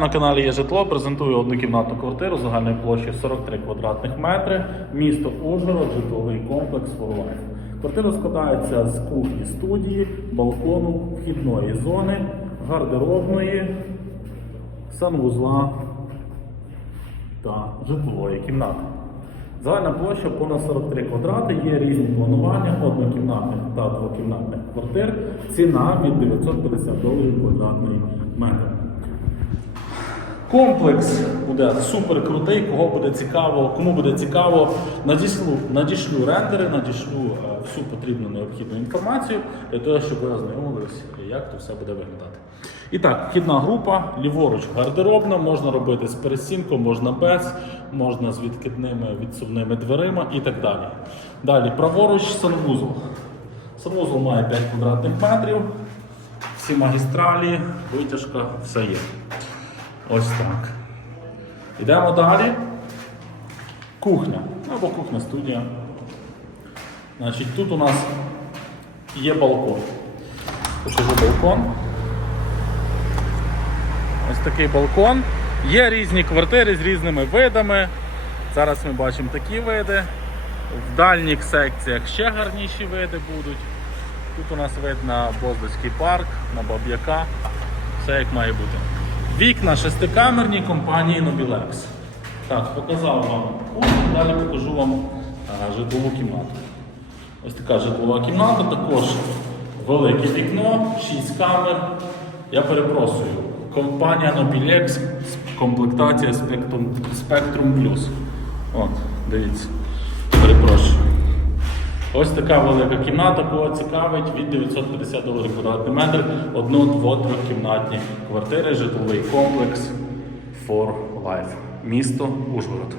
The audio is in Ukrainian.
На каналі є житло, презентую однокімнатну квартиру загальною площею 43 квадратних метри, місто Ужгород, житловий комплекс Форлайф. Квартира складається з кухні студії, балкону, вхідної зони, гардеробної, санвузла та житлової кімнати. Загальна площа понад 43 квадрати, є різні планування однокімнатних та двокімнатних квартир. Ціна від 950 доларів квадратний метр. Комплекс буде супер крутий. Кого буде цікаво, кому буде цікаво, надішлю, надішлю рендери, надішлю е, всю потрібну необхідну інформацію для того, щоб ви ознайомились, як то все буде виглядати. І так, вхідна група, ліворуч гардеробна, можна робити з перестінком, можна без, можна з відкидними відсувними дверима і так далі. Далі, праворуч санвузол. Санвузол має 5 квадратних метрів, всі магістралі, витяжка, все є. Ось так. Йдемо далі. Кухня. Або кухня студія. Значить, тут у нас є балкон. Покажу балкон. Ось такий балкон. Є різні квартири з різними видами. Зараз ми бачимо такі види. В дальніх секціях ще гарніші види будуть. Тут у нас вид на Боздоцький парк, на Баб'яка. Все як має бути. Вікна шестикамерні компанії Nobilex. Так, показав вам кухню, далі покажу вам а, житлову кімнату. Ось така житлова кімната, також велике вікно, 6 камер. Я перепрошую, компанія Nobilex, комплектація Spectrum, Spectrum Plus. От, дивіться, перепрошую. Ось така велика кімната, кого цікавить, від 950 доларів квадратний метр, одно, дво, трьохкімнатні квартири, житловий комплекс for Life. Місто Ужгород.